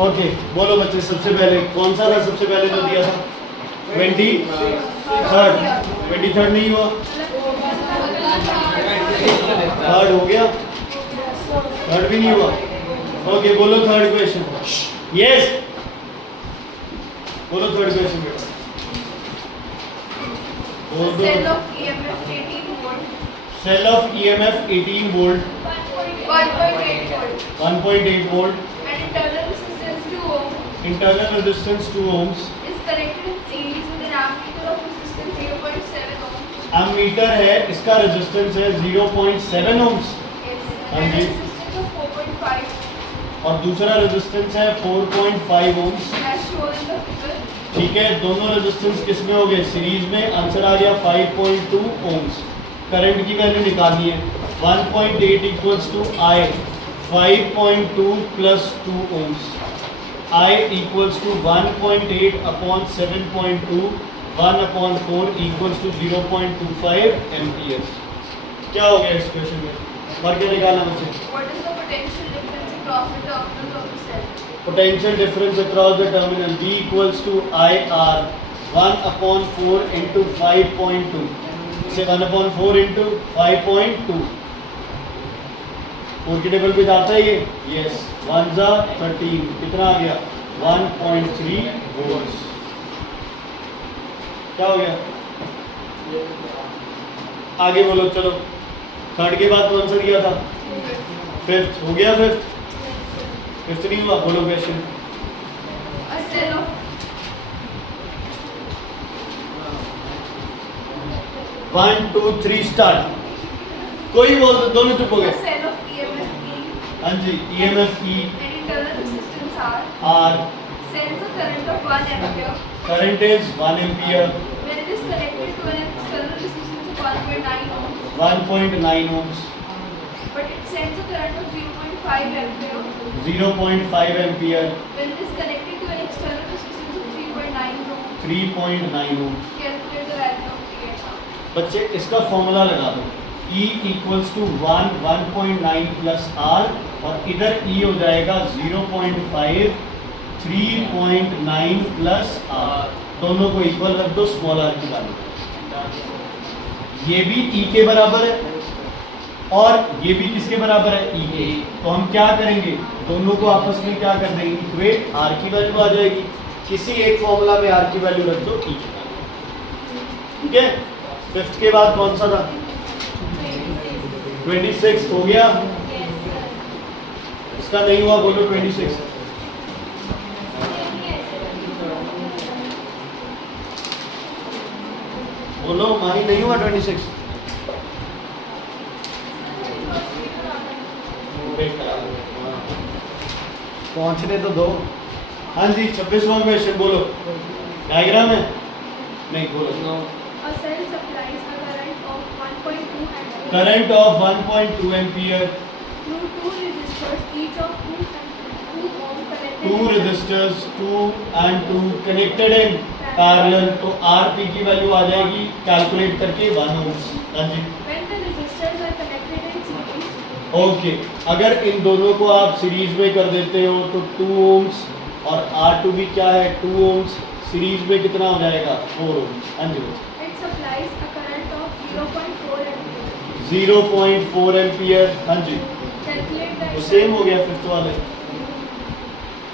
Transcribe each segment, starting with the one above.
Okay बोलो बच्चे, सबसे पहले कौन सा था? सबसे पहले जो दिया था 23 नहीं हुआ, थर्ड हो गया, थर्ड भी नहीं हुआ। ओके बोलो थर्ड क्वेश्चन। यस बोलो थर्ड क्वेश्चन बेटा। Cell of EMF 18 volt. Cell of EMF 18 volt 1.8 volt. 1.8 volt And internal resistance 2 ohm internal resistance 2 ohms is connected in series with an ammeter of resistance 0.7 ohm. Ammeter है, इसका resistance है 0.7 ohms Yes. हाँ And a ji. resistance of 4.5 और दूसरा resistance है 4.5 ohms। as shown in the figure. ठीक है, दोनों रेजिस्टेंस किसमें हो गए? सीरीज में। आंसर आ गया 5.2 ohms। करंट की वैल्यू निकालनी है। 1.8 equals to I 5.2 plus 2 ohms। I equals to 1.8 upon 7.2 1/4 equals to 0.25 amperes. क्या हो गया इस क्वेश्चन में? और क्या निकालना बच्चे? What is the potential difference across the terminals of the cell? Potential difference across the terminal V equals to IR 1/4 into 5.2 से 1/4 into 5.2 4 की टेबल पे जाता है ये। यस 1 जा 13 कितना आ गया? 1.3 वोल्ट्स। क्या हो गया? आगे बोलो चलो। थर्ड के बाद कौन सा दिया था? फिफ्थ हो गया। फिफ्थ नहीं हुआ, बोलो question. A cell of 1 2 3 start. कोई बोल दो, दोनों चुप हो a गए। cell of EMF E हाँ जी EMF E and internal resistance R R sends a current of 1 ampere current is 1 ampere when it is connected to an external resistance of 1.9 ohms, 1.9 ohms but it sends a current of 0.5 ampere 0.5 ampere when it is connected to an external resistance of 3.9 ohms. 3.9 ohms। Calculate the value of EMF. बच्चे इसका formula लगा दो। E equals to 1.9 plus R और इधर E हो जाएगा 0.5 3.9 plus R। दोनों को इक्वल रख दो, स्मॉल r की वैल्यू। ये भी E के बराबर है और ये भी किसके बराबर है? E के। तो हम क्या करेंगे? दोनों को आपस में क्या कर देंगे? इक्वेट। R की वैल्यू आ जाएगी, किसी एक फॉर्मूला में R की वैल्यू रख दो, E की वैल्यू। ठीक है। फिफ्थ के बाद कौन सा था? 26 हो गया। इसका नहीं हुआ, बोलो 26। बोलो माही नहीं हुआ 26। पहुंचने तो दो। हाँ जी 26वां क्वेश्चन बोलो। डायग्राम है? नहीं बोलो। A cell supplies a current of 1.2 ampere current of 1.2 ampere through two resistors, each of 2 ohm connected. 2 resistors 2 and 2 connected in parallel। तो RP की वैल्यू आ जाएगी कैलकुलेट करके 1 ohms। हाँ जी When the resistors are connected in series, okay. अगर इन दोनों को आप series में कर देते हो तो 2 ohms और R2 भी क्या है? 2 ohms। सीरीज में कितना हो जाएगा? 4 ohms। हाँ जी it supplies a current of 0.4 ampere. 0.4 ampere. हाँ जी Calculate the वो सेम हो गया फिफ्थ वाले।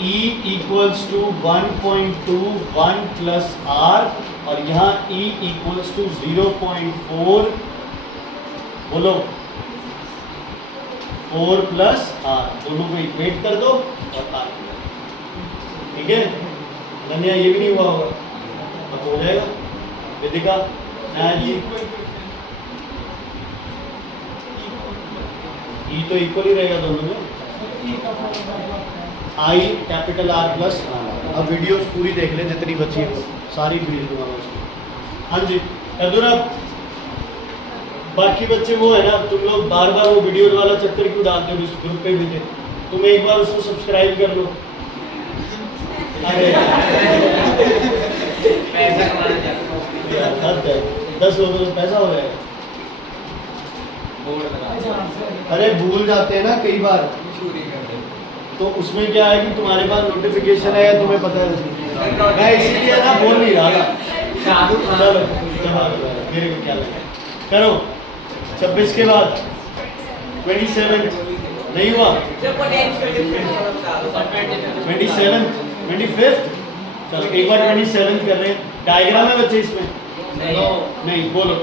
E equals to 1.2 1 plus R और यहाँ E इक्वल्स टू 0.4 बोलो 4 प्लस R। दोनों को इक्वेट कर दो और R। ठीक है धन्या, ये भी नहीं हुआ होगा, अब हो जाएगा। वेदिका हाँ जी E तो इक्वल ही रहेगा दोनों में। I capital R plus R। अब वीडियोस पूरी देख ले जितनी बची है सारी भेज दूंगा मैं उसको। हाँ जी अधूरा बाकी बच्चे वो है ना, तुम लोग बार बार वो वीडियो वाला चक्कर क्यों डालते हो? इस ग्रुप पे भेजे, तुम एक बार उसको सब्सक्राइब कर लो। अरे 10 लोगों को पैसा हो जाएगा। अरे भूल जाते हैं ना कई बार। तो उसमें क्या है कि तुम्हारे पास नोटिफिकेशन है या तुम्हें पता है, मैं इसीलिए ना बोल नहीं रहा था। चलो मेरे को क्या लगा, करो 26 के बाद 27 नहीं हुआ, 27 25, चलो एक बार 27 कर रहे हैं। डायग्राम है बच्चे इसमें? नहीं बोलो।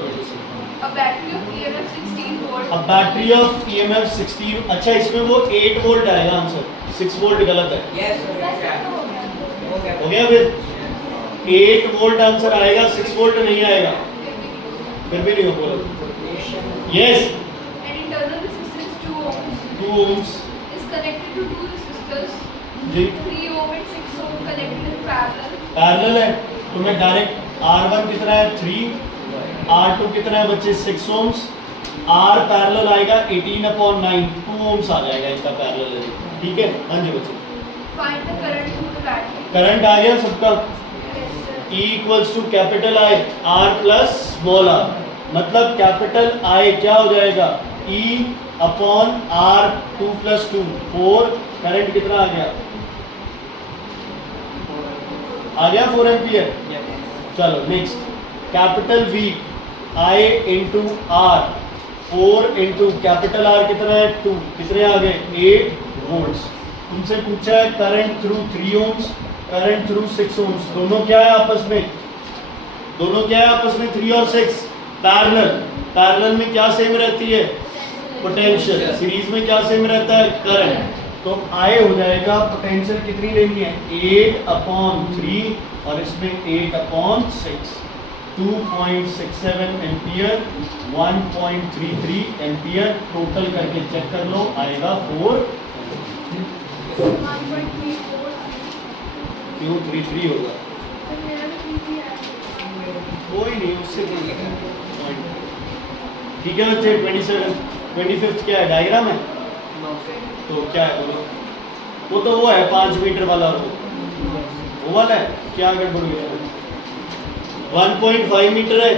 A battery of EMF 16 volt. अब बैटरी ऑफ EMF 16, अच्छा इसमें वो 8 वोल्ट आएगा आंसर, 6 वोल्ट गलत है। हो गया फिर 8 वोल्ट आंसर आएगा, 6 वोल्ट नहीं आएगा, फिर भी नहीं हो बोलो। Yes, An internal resistance 2 ohms 2 ohms is connected to two resistors. जी 3 ohm and 6 ohm connected in parallel. Parallel है, तो मैं डायरेक्ट R1 कितना है 3, R2 कितना है बच्चे 6 ohms, R पैरेलल आएगा 18/9, 2 ohms आ जाएगा इसका पैरेलल है, ठीक है। हाँ जी बच्चे, Find the current through the battery. Current आ गया सबका। Yes, sir. E equals to capital I R plus small r, मतलब कैपिटल I क्या हो जाएगा E अपॉन R 2 + 2 4, करंट कितना आ गया 4 एम्पियर। चलो next, capital V I into R 4 into capital R कितना है 2, कितने आ गए 8 वोल्ट्स। तुमसे पूछा है current through 3 ohms, current through 6 ohms, दोनों क्या है आपस में, दोनों क्या है आपस में 3 और 6 पैरेलल। पैरेलल में क्या सेम रहती है पोटेंशियल, सीरीज में क्या सेम रहता है करंट। तो I हो जाएगा पोटेंशियल कितनी लेनी है 8/3 और इसमें 8/6, 2.67 एम्पियर 1.33 एम्पियर, टोटल करके चेक कर लो आएगा 4 1.34. क्यों 33 होगा, तो मेरा भी 3 है. कोई नहीं उससे कोई point। ठीक है बच्चे, 27 25 क्या है डायग्राम है, तो क्या है बोलो, वो तो वो है 5 मीटर वाला, वो वाला है, क्या गड़बड़ गया 1.5 मीटर है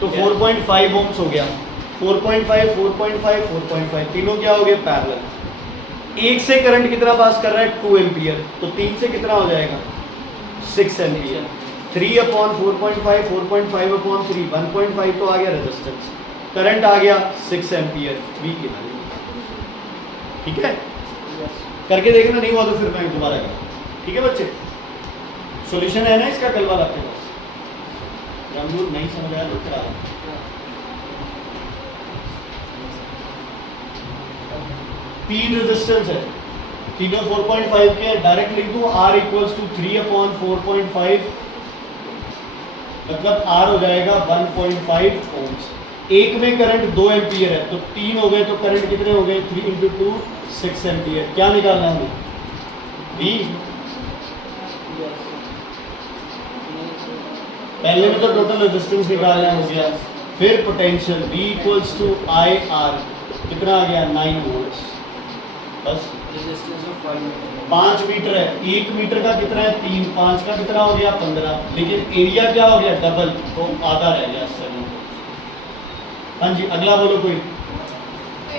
तो 4.5 ohms हो गया, 4.5 4.5 4.5 तीनों क्या हो गए पैरेलल। एक से करंट कितना पास कर रहा है 2 एम्पियर, तो 3 से कितना हो जाएगा 6 एम्पियर। 3/4.5 4.5/3 1.5 तो आ गया रेजिस्टेंस, करंट आ गया 6 एम्पियर V के लिए। ठीक है, करके देखना, नहीं हुआ तो फिर मैं दोबारा करूँ। ठीक है बच्चे, सॉल्यूशन है ना इसका कल वाला आपके पास, जरूर नहीं समझ आया तो करा 3 रेजिस्टेंस है, तीनों 4.5 के, डायरेक्ट लिख दूं R इक्वल्स टू 3/4.5, मतलब R हो जाएगा 1.5 ohms। एक में करंट 2 एम्पियर है तो 3 हो गए, तो करंट कितने हो गए 3 × 2 6 एम्पियर। क्या निकालना है V, पहले में तो टोटल रेजिस्टेंस निकालना हो गया, फिर potential V equals to IR कितना आ गया 9 वोल्ट्स, बस 5 मीटर है, 1 मीटर का कितना है 3, 5 का कितना हो गया 15, लेकिन एरिया क्या हो गया डबल, तो आधा रह गया 7। हाँ जी अगला बोलो कोई,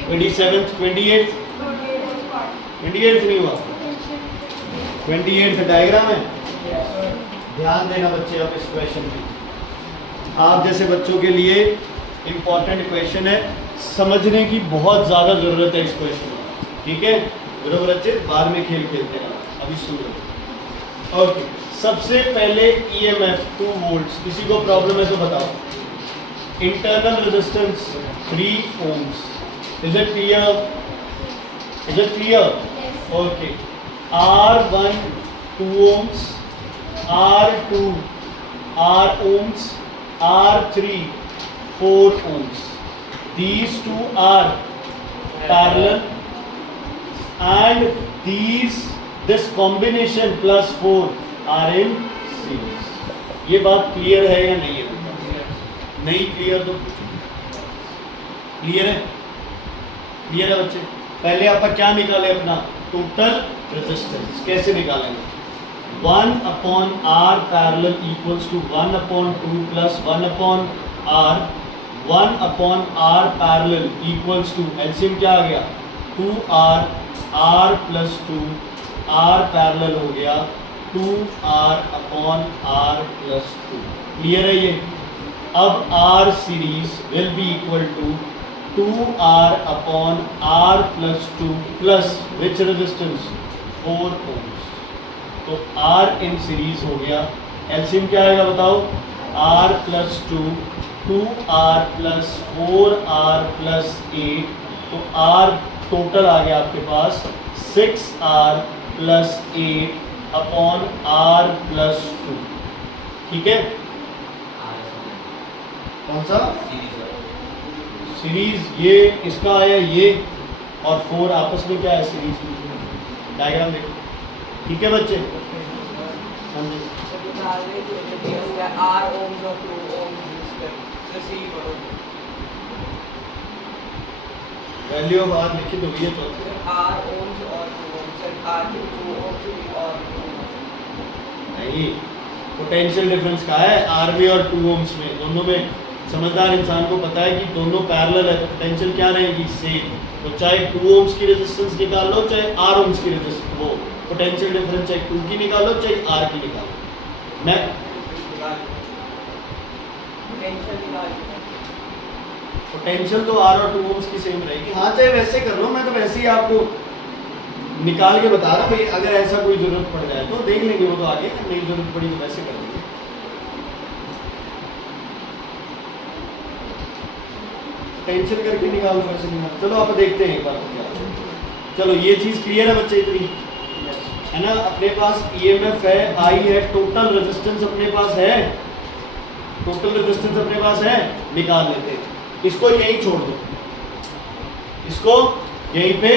27 28 नहीं हुआ, 28 डायग्राम है। ध्यान देना बच्चे अब इस क्वेश्चन में, आप जैसे बच्चों के लिए इम्पॉर्टेंट क्वेश्चन है, समझने की बहुत ज़्यादा ज़रूरत है इस क्वेश्चन में। ठीक है, बराबर बच्चे, बाद में खेल खेलते हैं, अभी सुन लो। ओके, सबसे पहले EMF 2 वोल्ट्स, किसी को प्रॉब्लम है तो बताओ। Internal resistance 3 ohms, is it clear, is it clear? Okay, R1 2 ohms, R2 R ohms, R3 4 ohms. These two are parallel and this combination plus 4 are in series. ये बात clear है या नहीं है? नहीं क्लियर तो क्लियर है? Clear है बच्चे? पहले आपका क्या निकाले अपना टोटल रेजिस्टेंस, कैसे निकालेंगे? 1/R parallel equals to 1/2 plus 1/R, 1/R parallel equals to LCM क्या आ गया 2R R plus 2, R parallel हो गया 2R upon R plus 2। Clear है ये? अब R series will be equal to 2R upon R plus 2 plus which resistance 4 ohms. तो R in series हो गया, एलसीएम क्या आएगा बताओ? R plus 2, 2R plus 4R plus 8, तो R टोटल आ गया आपके पास 6R plus 8 upon R plus 2। ठीक है? कौन सा सीरीज? ये इसका आया ये, और 4 आपस में क्या है सीरीज में, डायग्राम देखो। ठीक है बच्चे? हाँ जी। R ohms और 2 ohms वैल्यू ऑफ R लिखी तो ये तो R ohms और 2 ohms, R के 2 ohms और 2 नहीं, पोटेंशियल डिफरेंस का है R में और 2 ओम्स में, दोनों में। समझदार इंसान को पता है कि दोनों पैरेलल है तो पोटेंशियल क्या रहेगी? सेम। तो चाहे 2 ओम्स की रेजिस्टेंस निकाल लो, चाहे R ओम्स की रेजिस्टेंस, वो पोटेंशियल डिफरेंस चाहे 2 की निकालो चाहे R की निकालो। मैं पोटेंशियल तो R और 2 ओम्स की सेम रहेगी। हाँ चाहे वैसे कर लो, मैं तो वैसे ही आपको निकाल के बता रहा हूँ भाई, अगर ऐसा कोई जरूरत पड़ जाए तो देख लेंगे वो तो आगे, नहीं जरूरत पड़ी तो वैसे कर देंगे। टेंशन करके निकालो, वैसे निकालो। चलो आप देखते हैं एक बार क्या। चलो ये चीज़ क्लियर है बच्चे इतनी, है ना? अपने पास ईएमएफ है, आई है, टोटल रेजिस्टेंस अपने पास है, टोटल रेजिस्टेंस अपने पास है, निकाल लेते हैं। इसको यहीं छोड़ दो, इसको यहीं पे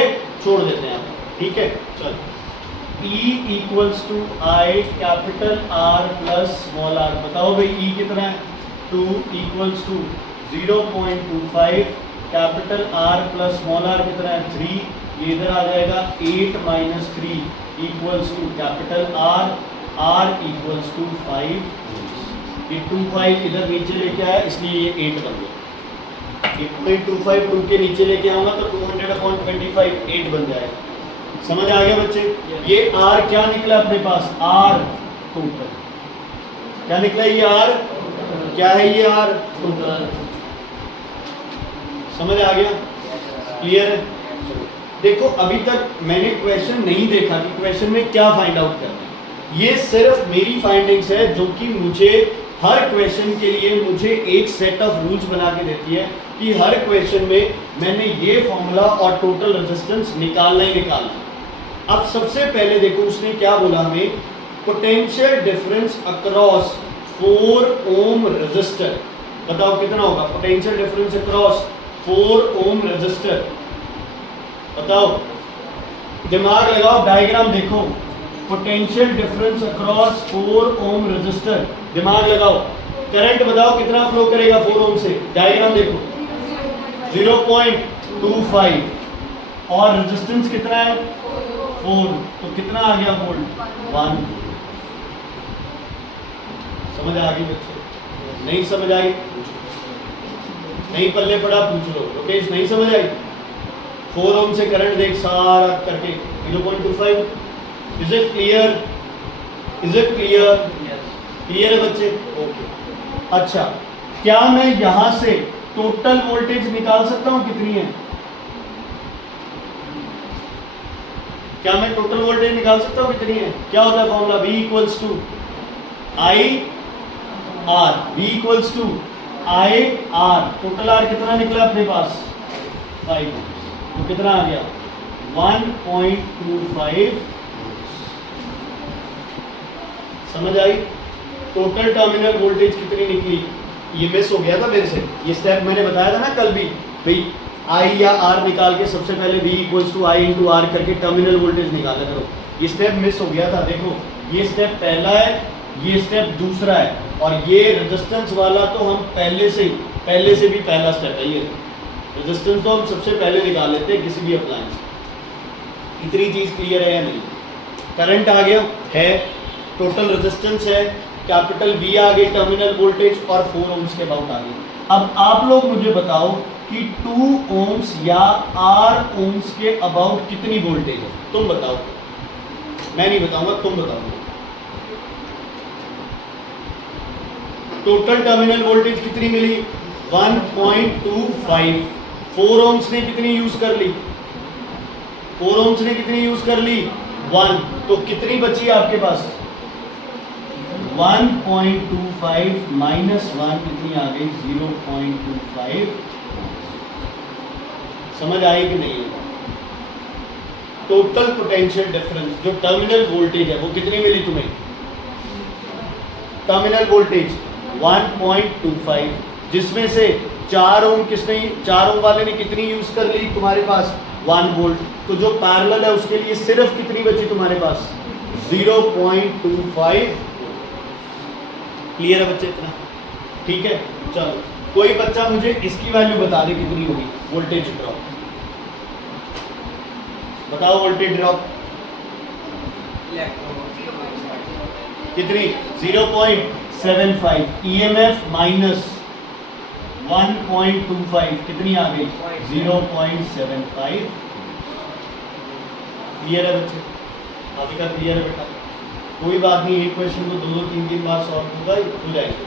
छोड़ देते हैं आप। ठीक है? चलो E equals to I capital R plus small r। बताओ भाई E कितना है? 2 equals to 0.25 capital R plus small r कितना है? 3। ये इधर आ जाएगा 8 minus 3 equals to capital R equals to 5। ये 25 इधर नीचे लेके आया इसलिए ये 8 बन गया। 8.25 2 के नीचे लेके आऊंगा तो 200/25 8 बन जाएगा। समझ आ गया बच्चे? ये R क्या निकला अपने पास? R total. क्या निकला ये R? क्या है ये R? टोटल। समझ आ गया? क्लियर है? देखो अभी तक मैंने क्वेश्चन नहीं देखा कि क्वेश्चन में क्या फाइंड आउट करना है। ये सिर्फ मेरी फाइंडिंग्स है जो कि मुझे हर क्वेश्चन के लिए मुझे एक सेट ऑफ रूल्स बना के देती है कि हर क्वेश्चन में मैंने ये फॉर्मूला और टोटल रेजिस्टेंस निकालना ही निकालना। अब सबसे पहले देखो उसने क्या बोला हमें, potential difference across 4 ohm resistor. बताओ कितना होगा potential difference across 4 ohm resistor? बताओ, दिमाग लगाओ, डायग्राम देखो। Potential difference across 4 ohm resistor, दिमाग लगाओ। करंट बताओ कितना फ्लो करेगा 4 ओम से? डायग्राम देखो, 0.25 और रेजिस्टेंस कितना है? 4। तो कितना आ गया वोल्ट? 1। समझ आ गई बच्चे? नहीं समझ आई? नहीं पल्ले पड़ा पूछ लो। ओके, नहीं समझ आई? 4 ओम से करंट देख सारा करके 0.25। Is it clear? Is it clear? Clear है बच्चे? ओके। अच्छा, क्या मैं यहां से टोटल वोल्टेज निकाल सकता हूं? कितनी है? क्या मैं टोटल वोल्टेज निकाल सकता हूं? कितनी है? क्या होता है formula? V equals to I R. V equals to I R. Total R कितना निकला अपने पास? 5। तो कितना आ गया? 1.25। समझ आई? टोटल टर्मिनल वोल्टेज कितनी निकली? ये मिस हो गया था मेरे से, ये स्टेप मैंने बताया था ना कल भी भाई, आई या आर निकाल के सबसे पहले V equals to I into R करके टर्मिनल वोल्टेज निकाला करो। ये स्टेप मिस हो गया था। देखो ये स्टेप पहला है, ये स्टेप दूसरा है, और ये रेजिस्टेंस वाला तो हम पहले से भी पहला स्टेप है। ये रेजिस्टेंस तो हम सबसे पहले निकाल लेते हैं किसी भी अप्लायंस। इतनी चीज़ क्लियर है या नहीं? करंट आ गया है, टोटल रेजिस्टेंस है, कैपिटल V आ गई, टर्मिनल वोल्टेज और 4 ओम्स के अबाउट आ गई। अब आप लोग मुझे बताओ कि 2 ohms या R ohms के अबाउट कितनी वोल्टेज है? तुम बताओ, मैं नहीं बताऊंगा, तुम बताओ। टोटल टर्मिनल वोल्टेज कितनी मिली? 1.25। 4 ohms ने कितनी यूज कर ली? 4 ohms ने कितनी यूज कर ली? 1। तो कितनी बची आपके पास? 1.25 माइनस 1 कितनी आ गई? 0.25। समझ आई कि नहीं? टोटल पोटेंशियल डिफरेंस जो टर्मिनल वोल्टेज है वो कितनी मिली तुम्हें? टर्मिनल वोल्टेज 1.25, जिसमें से 4 ओम किसने, 4 ओम वाले ने कितनी यूज कर ली तुम्हारे पास? 1 वोल्ट। तो जो पैरेलल है उसके लिए सिर्फ कितनी बची तुम्हारे पास? 0.25। क्लियर है बच्चे इतना? ठीक है, चलो कोई बच्चा मुझे इसकी वैल्यू बता दे कितनी होगी वोल्टेज ड्रॉप। बताओ वोल्टेज ड्रॉप कितनी? 0.75। ईएमएफ माइनस 1.25 कितनी आ गई? 0.75। क्लियर है बच्चे? अभी का क्लियर है बेटा? कोई बात नहीं, एक क्वेश्चन को 2-3 बार सॉल्व होगा, हो जाएगा।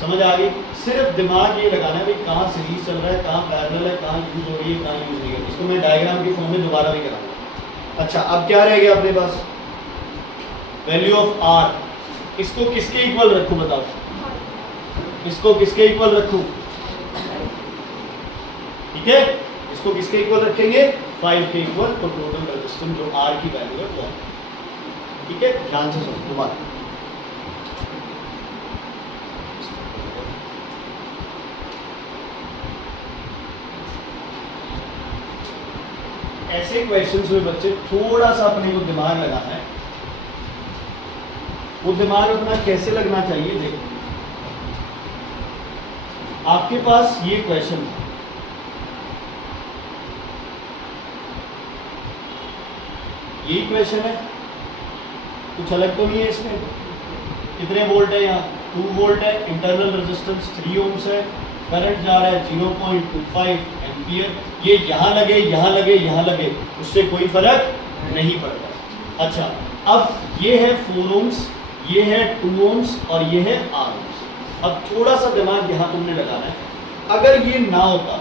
समझ आ गई? सिर्फ दिमाग ये लगाना है भाई कहाँ सीरीज चल रहा है, कहाँ पैरेलल है, कहाँ यूज हो रही है, कहाँ यूज नहीं है। इसको मैं डायग्राम की फॉर्म में दोबारा भी कराऊंगा। अच्छा, अब क्या रह गया अपने पास? Value of are. इसको किसके इक्वल रखूं बताओ? इसको किसके इक्वल रखूं? ठीक है, इसको किसके इक्वल रखेंगे? 5 के इक्वल। तो टोटल रेजिस्टेंस जो आर की वैल्यू है वो, ठीक है, ध्यान से सुनो दोबारा। ऐसे क्वेश्चंस में बच्चे थोड़ा सा अपने को दिमाग लगाना है। वो दिमाग अपना कैसे लगना चाहिए? देखो, आपके पास ये क्वेश्चन, यही क्वेश्चन है, कुछ अलग तो नहीं है इसमें। कितने वोल्ट है यहाँ? 2 वोल्ट है, इंटरनल रेजिस्टेंस 3 ओम्स है, करंट जा रहा है 0.25 एम्पियर। ये यहाँ लगे, यहाँ लगे, यहाँ लगे, उससे कोई फर्क नहीं पड़ता। अच्छा, अब ये है 4 ओम्स, ये है 2 ओम्स और ये है 8 ओम्स। अब थोड़ा सा दिमाग यहाँ तुमने लगाना है। अगर ये ना होता,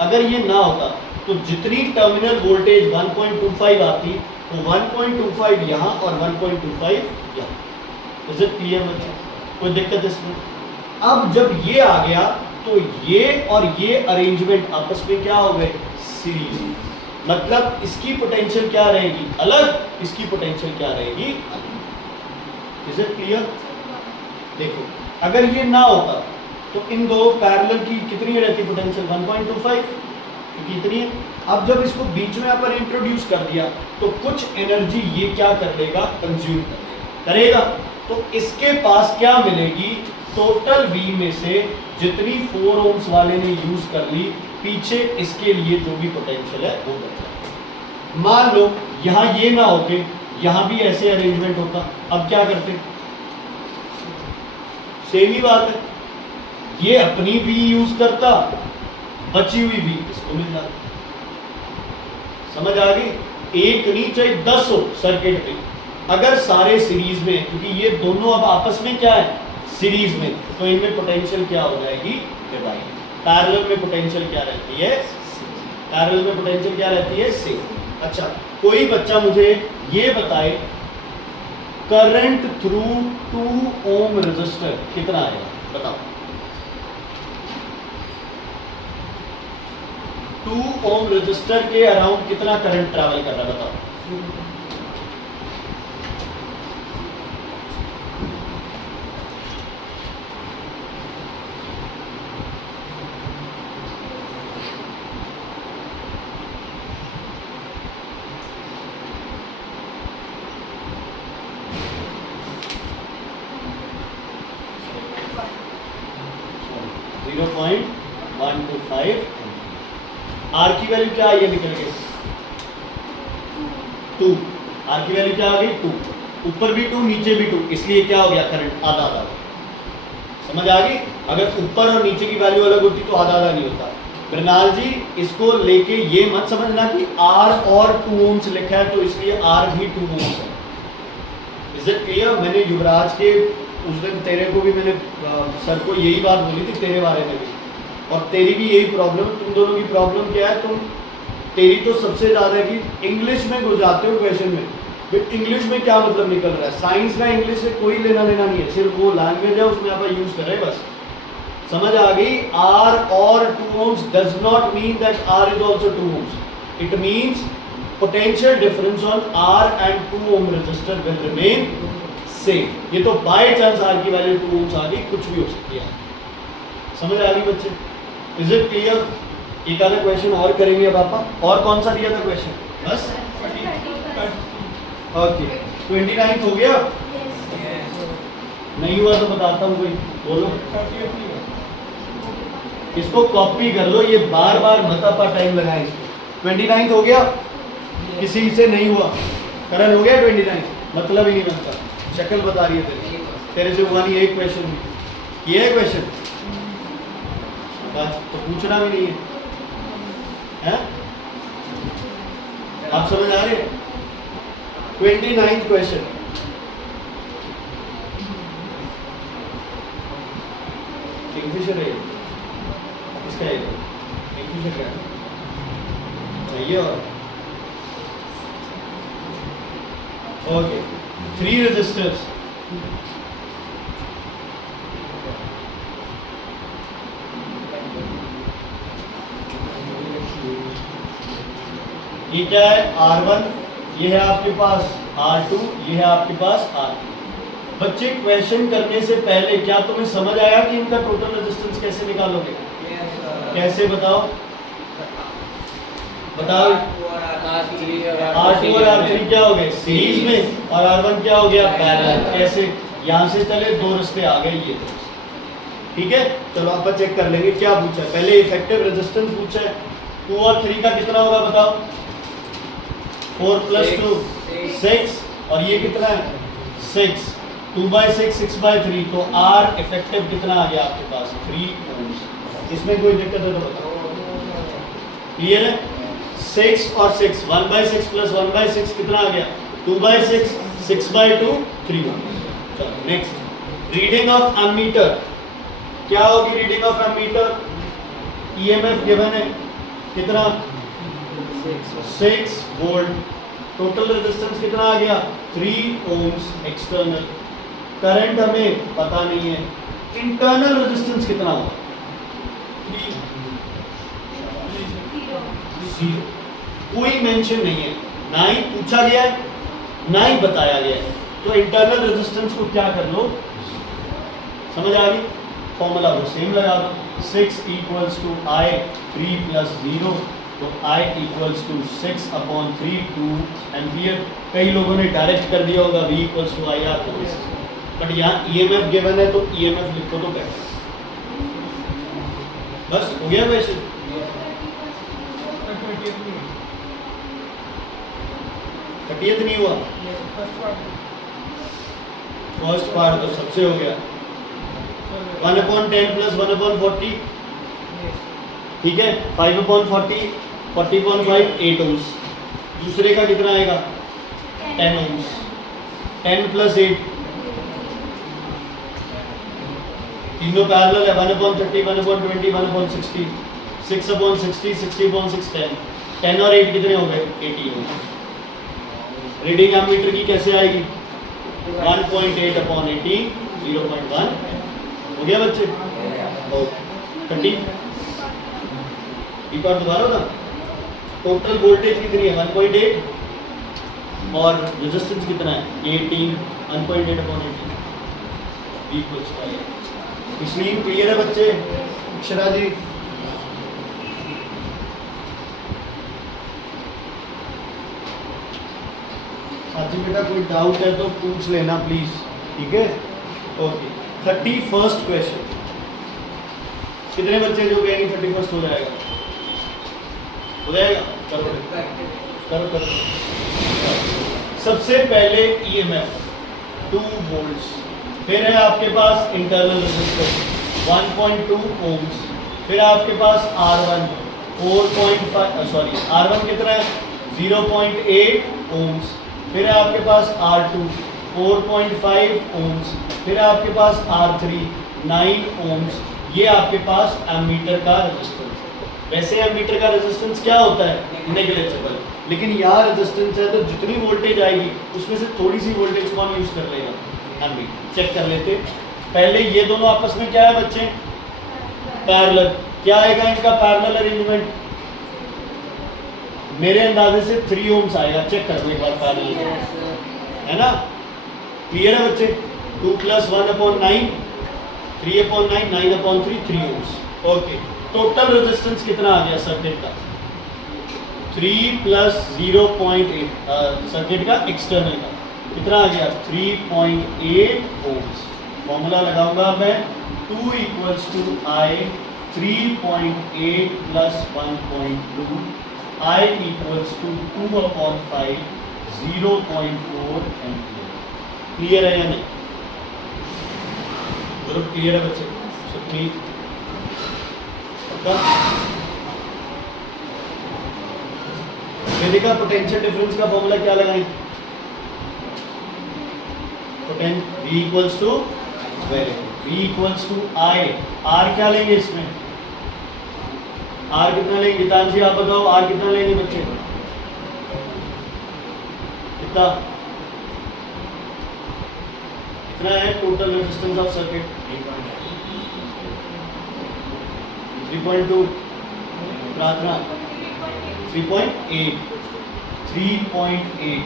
अगर ये ना होता तो जितनी टर्मिनल वोल्टेज 1.25 आती तो 1.25 यहाँ और 1.25 यहाँ। इज इट क्लियर बच्चे? कोई दिक्कत इसमें? अब जब ये आ गया तो ये और ये अरेंजमेंट आपस में क्या हो गए? सीरीज। मतलब इसकी पोटेंशियल क्या रहेगी? अलग, इसकी पोटेंशियल क्या रहेगी? अलग। Is it clear? देखो, अगर ये ना होता तो इन दो पैरेलल की कितनी रहती पोटेंशियल? 1.25, क्योंकि इतनी है। अब जब इसको बीच में अपन इंट्रोड्यूस कर दिया तो कुछ एनर्जी ये क्या कर लेगा? कंज्यूम करेगा। तो इसके पास क्या मिलेगी? टोटल V में से जितनी 4 ओम्स वाले ने यूज कर ली, पीछे इसके लिए जो भी पोटेंशियल है वो बचा। मान लो यहाँ ये ना होते, यहाँ भी ऐसे अरेंजमेंट होता, अब क्या करते? सेम ही बात है, ये अपनी V यूज करता, बची हुई V इसको मिल जाती। समझ आ गई? एक नहीं चाहे 10 हो सर्किट में, अगर सारे सीरीज में, क्योंकि ये दोनों अब आपस में क्या है? सीरीज में, तो इनमें पोटेंशियल क्या हो जाएगी? डिवाइड। पैरेलल में पोटेंशियल क्या रहती है? पैरेलल में पोटेंशियल क्या रहती है? सेम। अच्छा, कोई बच्चा मुझे ये बताए करंट थ्रू 2 ओम रेजिस्टर कितना आएगा? बताओ। 2 ओम रेजिस्टर के अराउंड कितना करंट ट्रैवल कर रहा है? बताओ। आर की वैल्यू क्या आई है? निकल गई 2। आर की वैल्यू क्या आ गई? 2। ऊपर भी 2, नीचे भी 2, इसलिए क्या हो गया? करंट आधा आधा। समझ आ गई? अगर ऊपर और नीचे की वैल्यू अलग होती तो आधा आधा नहीं होता। मृणाल जी इसको लेके ये मत समझना कि R और 2 ओम्स लिखा है तो इसलिए R भी 2 ओम्स है। Is it clear? मैंने युवराज के उस दिन तेरे को भी मैंने सर को यही बात बोली थी तेरे बारे में भी, और तेरी भी यही प्रॉब्लम। तुम दोनों की प्रॉब्लम क्या है? तुम तेरी तो सबसे ज़्यादा कि इंग्लिश में घुस जाते हो क्वेश्चन में। फिर इंग्लिश में क्या मतलब निकल रहा है? साइंस का इंग्लिश से कोई लेना देना नहीं है, सिर्फ वो लैंग्वेज है उसमें आप यूज़ करें बस। समझ आ गई? R और 2 ohms does not mean that R is also 2 ohms. It means potential difference on R and 2 ohm resistor will remain same. ये तो बाय चांस R की वैल्यू 2 ohms आ गई, कुछ भी हो सकती है। समझ आ गई बच्चे? Is it clear? एक आधा क्वेश्चन और करेंगे अब आपा। और कौन सा दिया था क्वेश्चन? बस ओके 29 हो गया? नहीं हुआ तो बताता हूँ, कोई बोलो। इसको कॉपी कर लो, ये बार बार मता टाइम लगाए इसको। 29 हो गया? किसी से नहीं हुआ? करण हो गया 29? मतलब ही नहीं बनता, शक्ल बता रही है तेरे से हुआ नहीं एक क्वेश्चन भी। ये है क्वेश्चन बस, तो पूछना भी नहीं है? आप समझ आ रहे? 29th question. किंगफिशर है, किसका है? किंगफिशर का चाहिए। और ओके 3 रेजिस्टर्स, ये क्या है? R1, ये है आपके पास R2, ये है आपके पास R3। बच्चे क्वेश्चन करने से पहले क्या तुम्हें समझ आया कि इनका टोटल रेजिस्टेंस कैसे निकालोगे? कैसे बताओ? बताओ। R2 और R3 क्या हो गए? सीरीज में, और R1 क्या हो गया? पैरेलल। कैसे? यहाँ से चले, दो रास्ते आ गए ये। ठीक है, चलो आप चेक कर लेंगे क्या पूछा है। पहले इफेक्टिव रेजिस्टेंस पूछा है। 2 और 3 का कितना होगा बताओ? 4 + 2 6, और ये कितना है? 6। 2/6 6/3, तो R इफेक्टिव कितना आ गया आपके पास? 3 ohms। इसमें कोई दिक्कत है तो बताओ। क्लियर है? 6 और 6, 1/6 + 1/6 कितना आ गया? 2/6 6/2 3 ohms। चलो नेक्स्ट, रीडिंग ऑफ एमीटर। क्या होगी reading of ammeter? EMF given है कितना? 6 वोल्ट। टोटल रेजिस्टेंस कितना आ गया? 3 ohms एक्सटर्नल। करंट हमें पता नहीं है। इंटरनल रेजिस्टेंस कितना होगा? 0। कोई मेंशन नहीं है, ना ही पूछा गया है ना ही बताया गया है। तो इंटरनल रेजिस्टेंस को क्या कर लो? समझ आ गई? फॉर्मूला वो सेम लगा दो। 6 = I 3 + 0, तो I = 6/3 2 एम्पियर। कई लोगों ने डायरेक्ट कर दिया होगा V = IR, बट यहाँ EMF गिवन है तो EMF लिखो तो कैसे? बस हो गया क्वेश्चन। 30th नहीं हुआ? फर्स्ट पार्ट तो सबसे हो गया। 1/10 + 1/40, ठीक है। 5/40 40.5 8 ohms। दूसरे का कितना आएगा? 10 ohms। 10 + 8, तीनों पैरेलल है। 1/30 1/20 1/60 6/60 60/6 10। 10 और 8 कितने हो गए? 80 ohms। रीडिंग एमीटर की कैसे आएगी? 1.8/80 0.1। हो गया बच्चे? ओके 30। एक बार दोबारा ना, टोटल वोल्टेज कितनी है? 1.8, और रेजिस्टेंस कितना है? 18। 1.8/80 = इसलिए क्लियर है बच्चे? अक्षरा जी साथी बेटा कोई डाउट है तो पूछ लेना प्लीज, ठीक है? Okay 31st question. कितने बच्चे जो कहेंगे 31st हो जाएगा? हो जाएगा? करो करो करो। सबसे पहले EMF 2 वोल्ट्स फिर है आपके पास इंटरनल रेजिस्टेंस 1.2 ओम्स, फिर आपके पास R1 4.5 सॉरी R1 कितना है 0.8 ओम्स, फिर है आपके पास R2 4.5 ओम्स, फिर आपके पास R3 9 ओम्स। ये आपके पास एमीटर का रेजिस्टेंस है। वैसे एमीटर का रेजिस्टेंस क्या होता है नेग्लिजिबल, लेकिन यहाँ रेजिस्टेंस है तो जितनी वोल्टेज आएगी उसमें से थोड़ी सी वोल्टेज कौन यूज कर लेगा एमीटर। चेक कर लेते पहले ये दोनों आपस में क्या है बच्चे पैरेलल। क्या आएगा इनका पैरेलल अरेंजमेंट, मेरे अंदाजे से 3 ओम्स आएगा। चेक कर दो एक बार पैरेलल है ना, क्लियर है बच्चे। 2 + 1/9 3/9 9/3 3 ओम्स। ओके, टोटल रेजिस्टेंस कितना आ गया सर्किट का 3 + 0.8 सर्किट का एक्सटर्नल का कितना आ गया 3.8 ओम्स। फॉर्मूला लगाऊंगा मैं 2 = I 3.8 + 1.2 I = 2/5 0.4 एम्पीयर। क्लियर है या नहीं? ग्रुप क्लियर है बच्चे? सब ठीक ये देखा पोटेंशियल डिफरेंस का फॉर्मूला क्या लगाएं V = I। R क्या लेंगे इसमें R कितना लेंगे गीतांश जी आप बताओ R कितना लेंगे बच्चे कितना है टोटल रेजिस्टेंस ऑफ सर्किट 3.2 प्रार्थना 3.8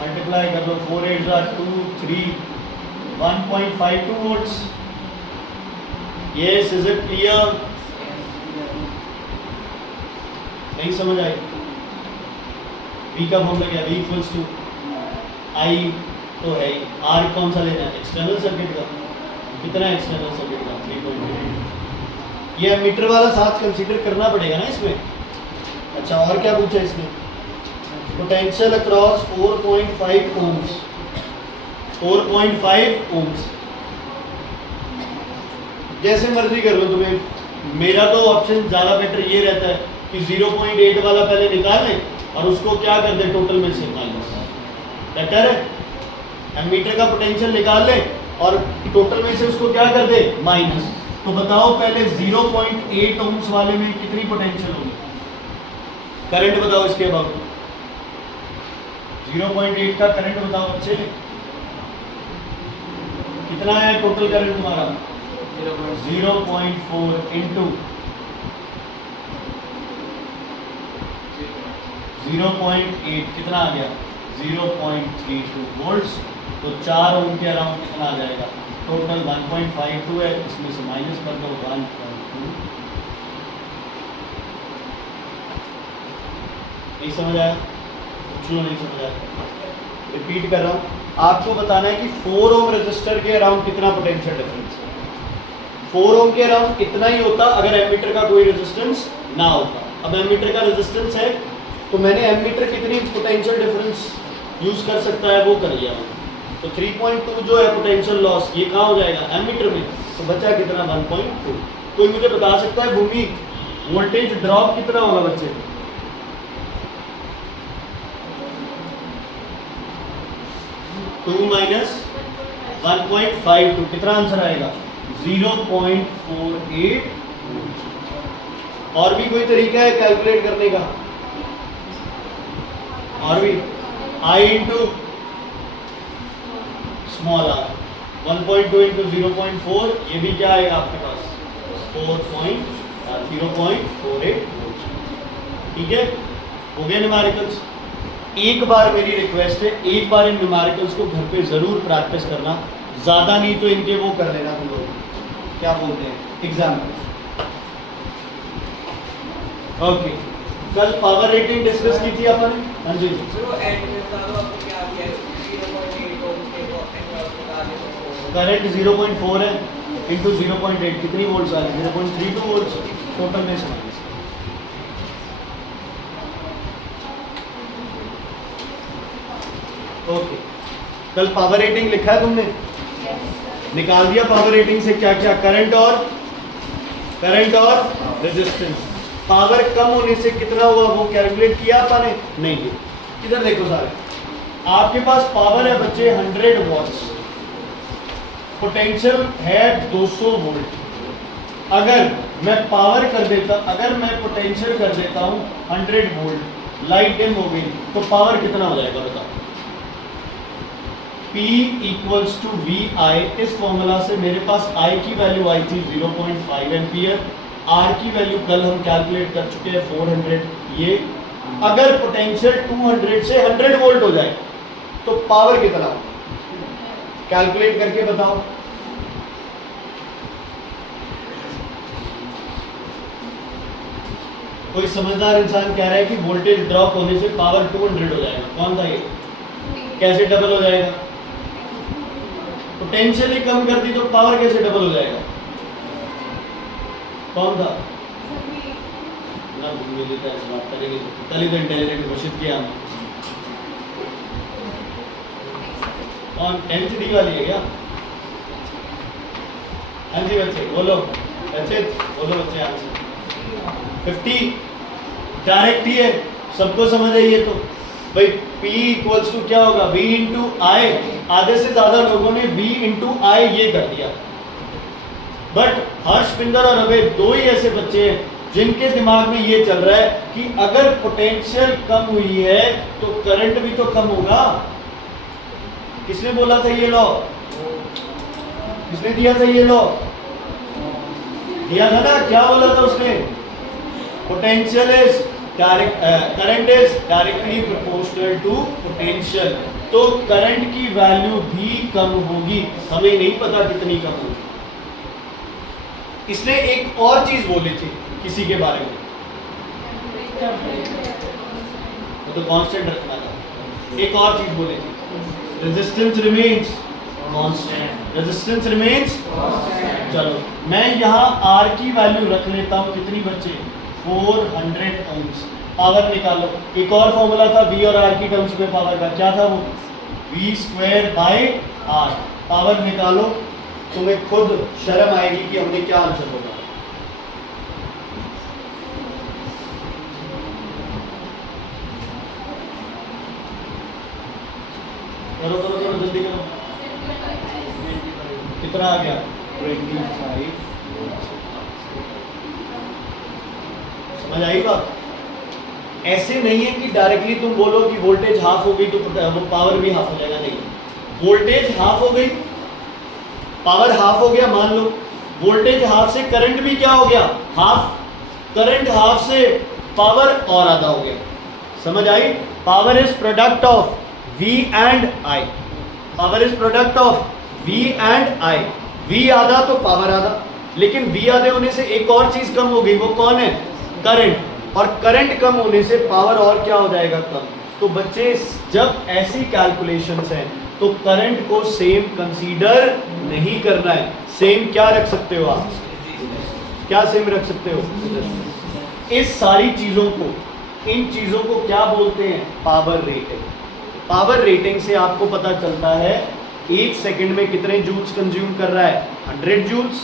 मल्टीप्लाई कर दो 4 8 are 2 3 1.52 volts. Yes, is it clear? नहीं समझ आई? V का फॉर्मूला क्या V = I तो है R कौन सा लेना है एक्सटर्नल सर्किट का, कितना है एक्सटर्नल सर्किट का 3.8। ये मीटर वाला साथ कंसीडर करना पड़ेगा ना इसमें। अच्छा और क्या पूछा इसमें पोटेंशियल अक्रॉस 4.5 ओम्स 4.5 ओम्स। जैसे मर्जी कर लो तुम्हें, मेरा तो ऑप्शन ज़्यादा बेटर ये रहता है कि 0.8 वाला पहले निकाल लें और उसको क्या कर दे टोटल में से माइनस। बेटर है एमीटर का पोटेंशियल निकाल ले और टोटल में से उसको क्या कर दे माइनस। तो बताओ पहले 0.8 ओम्स वाले में कितनी पोटेंशियल होगी, करंट बताओ इसके अबाउट 0.8 का करंट बताओ बच्चे कितना है टोटल करंट तुम्हारा 0.4 इंटू 0.8 कितना आ गया 0.32 वोल्ट्स। तो 4 ओम के अराउंड कितना आ जाएगा टोटल 1.52 है, इसमें से माइनस कर दो 1.2। नहीं समझ आया? क्यों नहीं समझ आया? रिपीट कर रहा हूँ, आपको बताना है कि 4 ओम रेजिस्टर के अराउंड कितना पोटेंशियल डिफरेंस है। 4 ओम के अराउंड इतना ही होता अगर एमीटर का कोई रेजिस्टेंस ना होता। अब एमीटर का रेजिस्टेंस है तो मैंने एमीटर कितनी पोटेंशियल डिफरेंस यूज कर सकता है वो कर लिया मैंने। तो 3.2 जो है पोटेंशियल लॉस ये कहाँ हो जाएगा एमीटर में, तो बचा कितना 1.2। कोई मुझे बता सकता है भूमि वोल्टेज ड्रॉप कितना होगा बच्चे? टू माइनस 1.52 कितना आंसर आएगा 0.48। और भी कोई तरीका है कैलकुलेट करने का? और भी I into small r 1.2 into 0.4 ये भी क्या आएगा आपके पास 0.48 ठीक है। हो गए न्यूमेरिकल्स। एक बार मेरी रिक्वेस्ट है एक बार इन न्यूमेरिकल्स को घर पे जरूर प्रैक्टिस करना, ज़्यादा नहीं तो इनके वो कर लेना तुम लोग क्या बोलते हैं एग्जाम्पल। ओके कल पावर रेटिंग डिस्कस की थी अपन। हाँ जी करंट 0.4 है इंटू 0.8 कितनी वोल्ट्स आ रही है 0.32 वोल्ट्स टोटल में से। ओके कल पावर रेटिंग लिखा है तुमने? निकाल दिया पावर रेटिंग से क्या क्या, करंट और रेजिस्टेंस। पावर कम होने से कितना हुआ वो कैलकुलेट किया आपने? नहीं। इधर देखो सारे, आपके पास पावर है बच्चे 100 वॉट्स, पोटेंशियल है 200 वोल्ट। अगर मैं पावर कर देता, अगर मैं पोटेंशियल कर देता हूं 100 वोल्ट, लाइट डिम हो गई, तो पावर कितना हो जाएगा बताओ? P इक्वल्स टू वी आई। इस फॉर्मूला से मेरे पास I की वैल्यू आई थी 0.5 एम्पियर, R की वैल्यू कल हम कैलकुलेट कर चुके हैं 400। ये अगर पोटेंशियल 200 से 100 वोल्ट हो जाए तो पावर कितना हो? कैलकुलेट करके बताओ। कोई समझदार इंसान कह रहा है कि वोल्टेज ड्रॉप होने से पावर 200 हो जाएगा। कौन था ये? कैसे डबल हो जाएगा? पोटेंशियल ही कम कर दी तो पावर कैसे डबल हो जाएगा? कौन था? ना मुझे तो ऐसे बात करेंगे, कल ही तो इंटेलिजेंट घोषित किया हमने। कौन? 10th डी वाली है क्या? हाँ जी बच्चे बोलो, बच्चे बोलो बच्चे आंसर। 50 डायरेक्ट ही है, सबको समझ आई है तो भाई P इक्वल्स टू क्या होगा? V इंटू आई। आधे से ज्यादा लोगों ने V इंटू आई ये कर दिया, बट हर्षपिंदर और अबे दो ही ऐसे बच्चे हैं जिनके दिमाग में ये चल रहा है कि अगर पोटेंशियल कम हुई है तो करंट भी तो कम होगा। किसने बोला था ये लॉ? किसने दिया था ये लॉ? दिया था ना, क्या बोला था उसने? Potential is current is directly proportional to potential. तो करंट की वैल्यू भी कम होगी, हमें नहीं पता कितनी कम होगी। इसने एक और चीज बोली थी किसी के बारे में, वो तो कांस्टेंट रखना था। एक और चीज बोली थी, resistance remains constant, resistance remains constant. चलो मैं यहाँ R की वैल्यू रख लेता हूँ, कितनी बच्चे? 400 ओम्स। पावर निकालो। एक और फॉर्मूला था V और R की टर्म्स में पावर का, क्या था वो? V²/R। पावर निकालो, तुम्हें खुद शर्म आएगी कि हमने क्या आंसर बोला। करो करो करो जल्दी करो। कितना आ गया? 25। समझ आई बात? ऐसे नहीं है कि डायरेक्टली तुम बोलो कि वोल्टेज हाफ हो गई तो वो पावर भी हाफ हो जाएगा। नहीं, वोल्टेज हाफ हो गई, पावर हाफ हो गया, मान लो वोल्टेज हाफ से करंट भी क्या हो गया? हाफ। करंट हाफ से पावर और आधा हो गया। समझ आई? Power is product of V and I। Power is product of V and I। V आधा तो पावर आधा, लेकिन V आधे होने से एक और चीज कम हो गई, वो कौन है? करंट। और करंट कम होने से पावर और क्या हो जाएगा? कम। तो बच्चे जब ऐसी कैलकुलेशंस हैं तो करंट को सेम कंसीडर नहीं करना है। सेम क्या रख सकते हो आप? क्या सेम रख सकते हो? इस सारी चीजों को, इन चीजों को क्या बोलते हैं? Power rating. पावर रेटिंग से आपको पता चलता है 1 सेकंड में कितने जूल्स कंज्यूम कर रहा है? 100 जूल्स।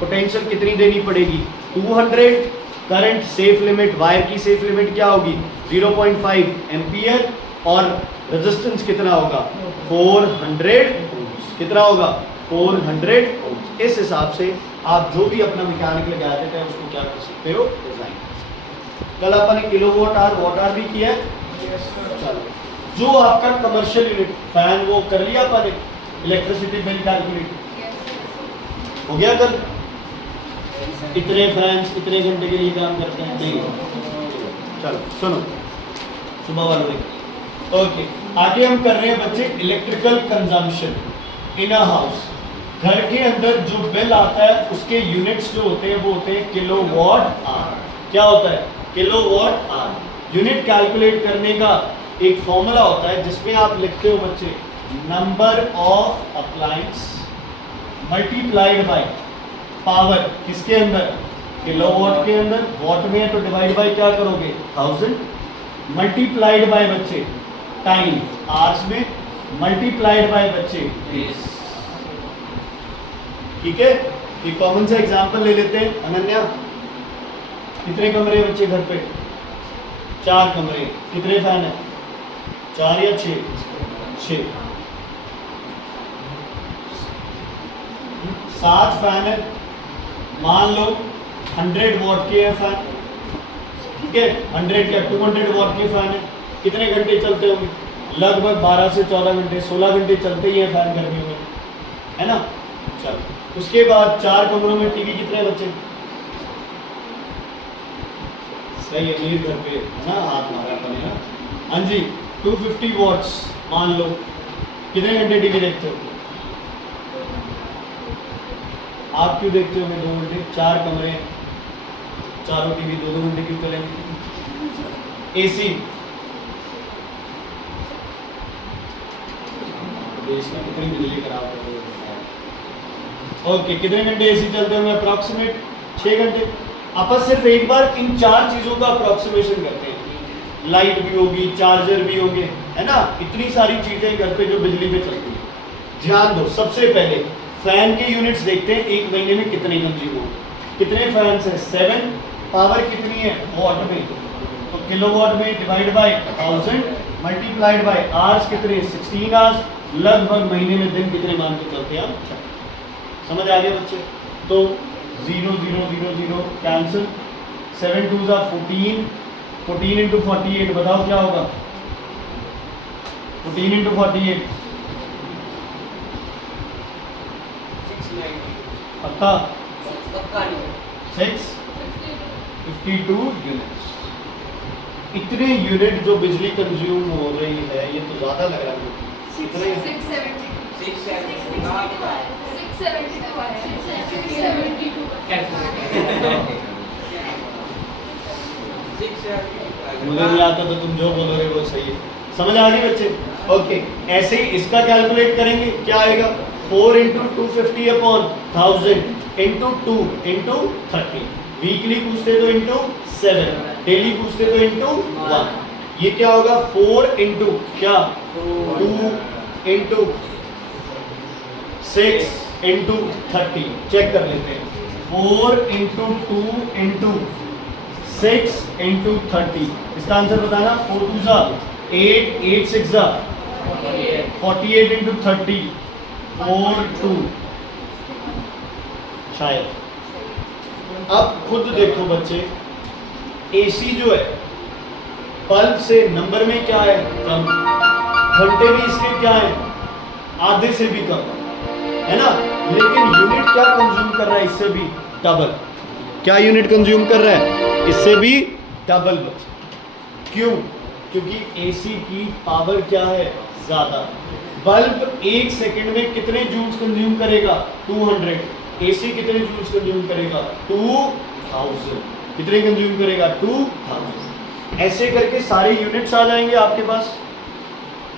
पोटेंशियल कितनी देनी पड़ेगी? 200। करंट सेफ लिमिट, वायर की सेफ लिमिट क्या होगी? 0.5 एम्पियर। और रेजिस्टेंस कितना होगा? 400 ओम्स। कितना होगा? 400 ओम्स। इस हिसाब से आप जो भी अपना मैकेनिकल गैजेट है उसको क्या कर सकते हो? डिजाइन। कल अपन ने किलोवाट आवर, वॉट आवर भी किया है। चलो, जो आपका कमर्शियल यूनिट फैन, वो कर लिया अपन ने, इलेक्ट्रिसिटी बिल कैलकुलेट हो गया कल। इतने फैंस इतने घंटे के लिए काम करते हैं। नहीं, चलो सुनो, सुबह वालों ने। ओके, आगे हम कर रहे हैं बच्चे electrical consumption in a house. घर के अंदर जो बिल आता है उसके यूनिट्स जो होते हैं वो होते हैं किलोवाट आवर। क्या होता है? Kilowatt hour. यूनिट कैलकुलेट करने का एक फॉर्मूला होता है जिसमें आप लिखते हो बच्चे number of appliance multiplied by power. किसके अंदर? किलोवाट के अंदर। वॉट में है तो डिवाइड बाय क्या करोगे? 1000। मल्टीप्लाइड बाय बच्चे टाइम, आवर्स में मल्टीप्लाइड बाय बच्चे डेज। ठीक है, एक कॉमन सा एग्जांपल ले लेते हैं। अनन्या, कितने कमरे हैं बच्चे घर पे? 4 कमरे, कितने फैन है? 4 या 6? 6। 7 फैन है, मान लो 100 वॉट के है फैन, ठीक है, 100 क्या 200 वॉट के फैन है। कितने घंटे चलते होंगे? लगभग 12 से 14 घंटे, 16 घंटे चलते ही है फैन गर्मियों में, है ना। चलो, उसके बाद 4 कमरों में टीवी कितने बच्चे? सही है, मेरे घर पे है ना, हाथ मारा अपने ना। हाँ जी, 250 वॉट्स मान लो, कितने घंटे टीवी देखते हो? आप क्यों देखते होंगे 2 घंटे? 4 कमरे, चारों टीवी 2-2 घंटे क्यों चलेंगे? एसी, देश में कितनी बिजली खराब कर रही है। ओके, कितने घंटे एसी चलते होंगे? अप्रॉक्सीमेट 6 घंटे। अपन सिर्फ एक बार इन 4 चीजों का अप्रॉक्सीमेशन करते हैं। लाइट भी होगी, चार्जर भी होंगे, है ना, इतनी सारी चीजें घर पे जो बिजली पे चलती है। ध्यान दो, सबसे पहले फैन के यूनिट्स देखते हैं, एक महीने में कितने कंज्यूम हो। कितने फैंस हैं? 7। पावर कितनी है वॉट में? तो किलोवाट में divide by 1000 multiplied by hours कितने? 16 आवर्स। लगभग महीने में दिन कितने मान के चलते हैं हम? 6। समझ आ गया बच्चे? तो 0 0 0 0 कैंसिल, 7 2 14, 14 इंटू 48 बताओ क्या होगा? 14 इंटू 48 पक्का? 652 यूनिट्स। इतने यूनिट जो बिजली कंज्यूम हो रही है, ये तो ज्यादा लग रहा है। इतने 672 मुझे नहीं आता तो तुम जो बोलोगे वो सही है। समझ आ गई बच्चे? ओके, ऐसे ही इसका कैलकुलेट करेंगे, क्या आएगा? 4 into 250 upon 1000 into 2 into 30। Weekly पूछते तो इंटू 7, डेली पूछते तो इंटू 1। ये क्या होगा? 4 इंटू क्या? 2 इंटू 6 इंटू 30। चेक कर लेते हैं। 4 इंटू 2 इंटू 6 इंटू 30। इसका आंसर बताना। 4 2 जा 8, 8 6 जा 48 इंटू 30, 4 2 शायद। अब खुद देखो बच्चे, एसी जो है बल्ब से नंबर में क्या है? कम। घंटे भी इसके क्या है? आधे से भी कम, है ना। लेकिन यूनिट क्या कंज्यूम कर रहा है? इससे भी डबल। क्या यूनिट कंज्यूम कर रहा है? इससे भी डबल बच्चे। क्यों? क्योंकि एसी की पावर क्या है? ज्यादा। बल्ब 1 सेकंड में कितने जूल्स कंज्यूम करेगा? 200। एसी कितने जूल्स कंज्यूम करेगा? 2000। कितने कंज्यूम करेगा? 2000। ऐसे करके सारे यूनिट्स आ जाएंगे आपके पास।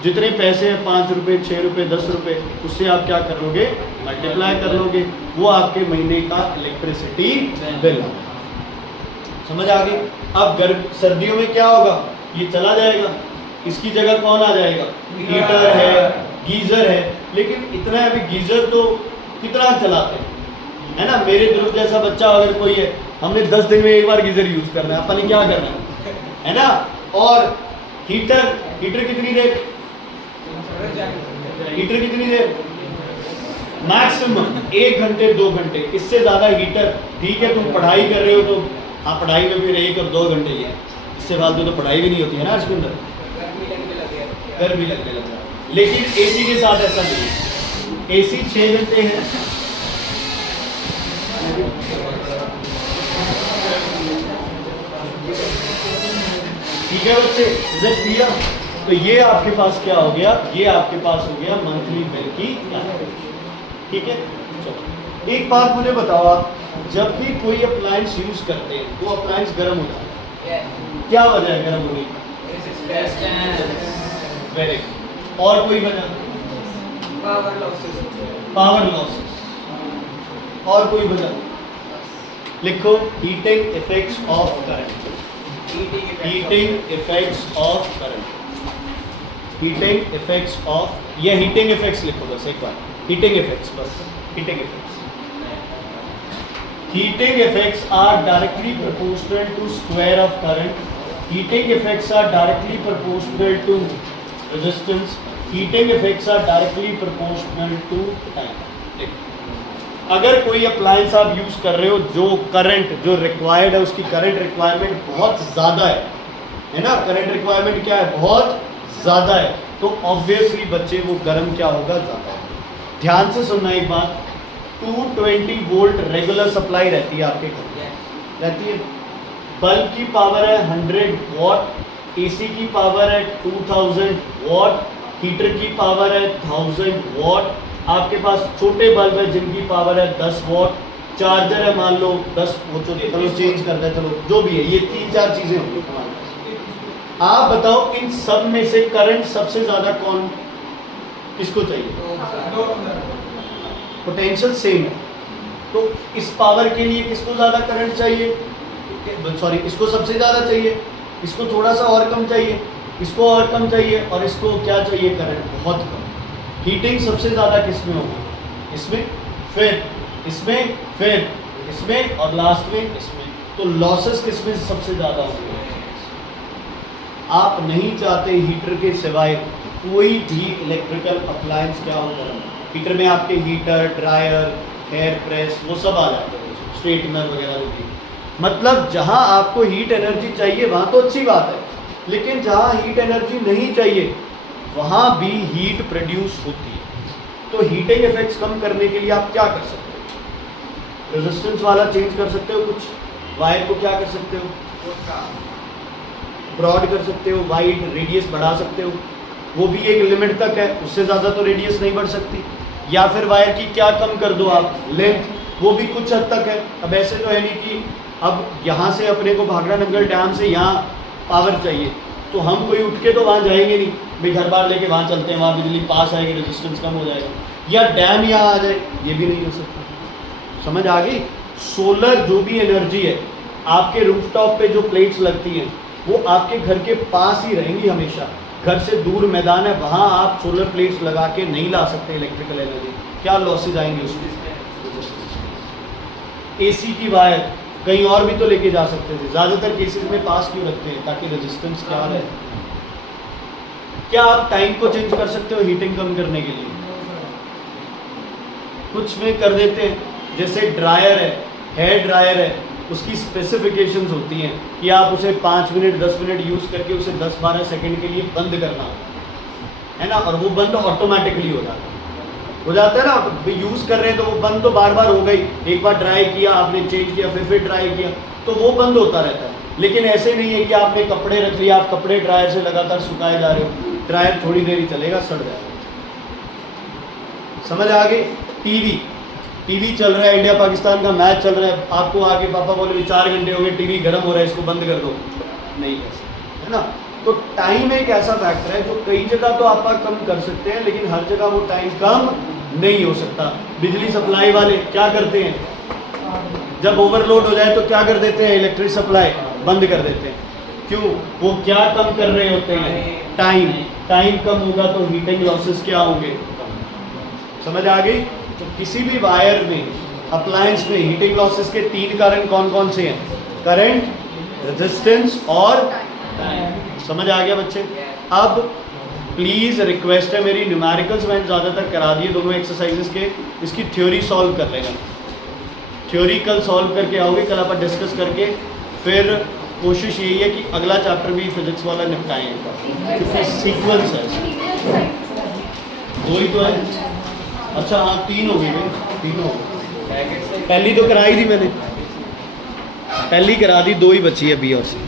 जितने पैसे हैं, 5 रुपए, 6 रुपए, 10 रुपए, उससे आप क्या कर लोगे? मल्टीप्लाई कर लोगे। वो आपके महीने का इलेक्ट्रिसिटी बिल। समझ आ गई? अब गर्म सर्दियों में क्या होगा? ये चला जाएगा, इसकी जगह कौन आ जाएगा? हीटर है, गीजर है। लेकिन इतना है, अभी गीजर तो कितना चलाते हैं, है ना। मेरे दोस्त जैसा बच्चा अगर कोई है, हमने 10 दिन में एक बार गीजर यूज करना है, अपन ने क्या करना है ना। और हीटर, हीटर कितनी देर? हीटर कितनी देर? मैक्सिमम 1 घंटे 2 घंटे, इससे ज्यादा हीटर ठीक है। तुम पढ़ाई कर रहे हो तो हाँ, पढ़ाई में फिर 1 और 2 घंटे ही है, इससे फालतू तो पढ़ाई भी नहीं होती है ना इसके अंदर, गर्मी लगने लगता है। लेकिन एसी के साथ ऐसा नहीं है। एसी 6 घंटे है, ठीक है बच्चे, रिजल्ट दिया। तो ये आपके पास क्या हो गया? ये आपके पास हो गया मंथली बिल की कैलकुलेशन, ठीक है। चलो एक बात मुझे बताओ, आप जब भी कोई अप्लायंस यूज करते हैं तो अप्लायंस गर्म हो जाता है, क्या वजह है गर्म होने की? Very good. और कोई वजह? Power losses. Power losses. और कोई वजह? लिखो, heating effects of current. Heating effects of current. Heating effects of, ये हीटिंग इफेक्ट्स लिखो बस एक बार। हीटिंग इफेक्ट्स, बस heating effects. Heating effects are directly proportional to square of current. Heating effects are directly proportional to resistance. Heating effects are directly proportional to time. अगर कोई appliance आप use कर रहे हो जो करंट जो रिक्वायर्ड है उसकी करंट रिक्वायरमेंट बहुत ज़्यादा है ना, करंट रिक्वायरमेंट क्या है, बहुत ज़्यादा है, तो ऑब्वियसली बच्चे वो गर्म क्या होगा, ज़्यादा है। ध्यान से सुनना एक बात, 220 वोल्ट रेगुलर सप्लाई रहती है आपके घर में, रहती है। बल्ब की पावर है 100 वॉट, एसी की पावर है 2000 वॉट, हीटर की पावर है 1000 वॉट, आपके पास छोटे बल्ब है जिनकी पावर है 10 वॉट, चार्जर है मान लो 10, वो चलो चेंज कर दे, चलो जो भी है, ये 3-4 चीज़ें होंगी हमारे पास। आप बताओ इन सब में से करंट सबसे ज़्यादा कौन किसको चाहिए? पोटेंशियल सेम है, तो इस पावर के लिए किसको ज़्यादा करंट चाहिए, सॉरी इसको सबसे ज़्यादा चाहिए, इसको थोड़ा सा और कम चाहिए, इसको और कम चाहिए, और इसको क्या चाहिए, करंट बहुत कम। हीटिंग सबसे ज़्यादा किस में होगी, इसमें, फिर इसमें, फिर इसमें, और लास्ट में इसमें। तो लॉसेस किस में सबसे ज़्यादा होंगे? आप नहीं चाहते हीटर के सिवाय कोई भी इलेक्ट्रिकल अप्लायंस क्या हो गर्म। हीटर में आपके हीटर, ड्रायर, हेयर प्रेस वो सब आ जाते हैं, स्ट्रेटनर वगैरह जो भी। मतलब जहाँ आपको हीट एनर्जी चाहिए वहाँ तो अच्छी बात है, लेकिन जहाँ हीट एनर्जी नहीं चाहिए वहाँ भी हीट प्रोड्यूस होती है। तो हीटिंग इफेक्ट्स कम करने के लिए आप क्या कर सकते हो? रेजिस्टेंस वाला चेंज कर सकते हो, कुछ वायर को क्या कर सकते हो, ब्रॉड कर सकते हो, वाइड रेडियस बढ़ा सकते हो, वो भी एक लिमिट तक है, उससे ज़्यादा तो रेडियस नहीं बढ़ सकती। या फिर वायर की क्या कम कर दो आप, लेंथ, वो भी कुछ हद तक है। अब ऐसे तो है नहीं कि अब यहाँ से अपने को भाखड़ा नंगल डैम से यहाँ पावर चाहिए तो हम कोई उठ के तो वहाँ जाएंगे नहीं, भाई घर बार लेके वहाँ चलते हैं, वहाँ बिजली पास आएगी, रेजिस्टेंस कम हो जाएगा, या डैम यहाँ आ जाए, ये भी नहीं हो सकता। समझ आ गई? सोलर जो भी एनर्जी है, आपके रूफटॉप पे जो प्लेट्स लगती हैं वो आपके घर के पास ही रहेंगी हमेशा। घर से दूर मैदान है, वहाँ आप सोलर प्लेट्स लगा के नहीं ला सकते इलेक्ट्रिकल एनर्जी। क्या लॉसेज आएंगे उसमें? एसी की वायर कहीं और भी तो लेके जा सकते थे, ज़्यादातर केसेस में पास क्यों रखते हैं? ताकि रेजिस्टेंस क्या है। क्या आप टाइम को चेंज कर सकते हो हीटिंग कम करने के लिए? कुछ में कर देते हैं, जैसे ड्रायर है, हेयर ड्रायर है, उसकी स्पेसिफिकेशंस होती हैं कि आप उसे 5 मिनट 10 मिनट यूज़ करके उसे 10-12 सेकंड के लिए बंद करना है ना, और वो बंद ऑटोमेटिकली हो जाता है ना। यूज़ कर रहे हैं तो वो बंद तो बार बार हो गई, एक बार ड्राई किया आपने, चेंज किया, फिर ड्राई किया, तो वो बंद होता रहता है। लेकिन ऐसे नहीं है कि आपने कपड़े रख लिया, आप कपड़े ड्रायर से लगातार सुखाए जा रहे हो, ड्रायर थोड़ी देर ही चलेगा, सड़ जाएगा। समझ आ गई? टीवी चल रहा है, इंडिया पाकिस्तान का मैच चल रहा है, आपको आके पापा बोले 4 घंटे हो गए, टीवी गर्म हो रहा है, इसको बंद कर दो, नहीं कर सकते, है ना। तो टाइम एक ऐसा फैक्टर है जो कई जगह तो आप कम कर सकते हैं, लेकिन हर जगह वो टाइम कम नहीं हो सकता। बिजली सप्लाई वाले क्या करते हैं, जब ओवरलोड हो जाए तो क्या कर देते हैं, इलेक्ट्रिक सप्लाई बंद कर देते हैं। क्यों? वो क्या कम कर रहे होते हैं, टाइम कम होगा तो हीटिंग लॉसेस क्या होंगे, समझ आ गई? तो किसी भी वायर में, अप्लायंस में हीटिंग लॉसेस के 3 कारण कौन कौन से हैं? करंट, रेजिस्टेंस और टाइम। समझ आ गया बच्चे? अब प्लीज़ रिक्वेस्ट है मेरी, न्यूमेरिकल्स मैंने ज़्यादातर करा दिए दोनों एक्सरसाइजेस के, इसकी थ्योरी सॉल्व कर लेना। थ्योरी कल सॉल्व करके आओगे, कल आप डिस्कस करके फिर कोशिश यही है कि अगला चैप्टर भी फिजिक्स वाला निपटाएं। सीक्वेंस है, 2 ही तो है। अच्छा हाँ 3 हो गए, 3 हो गए। पहली तो कराई थी मैंने, पहली करा दी, 2 ही बची है बी और सी।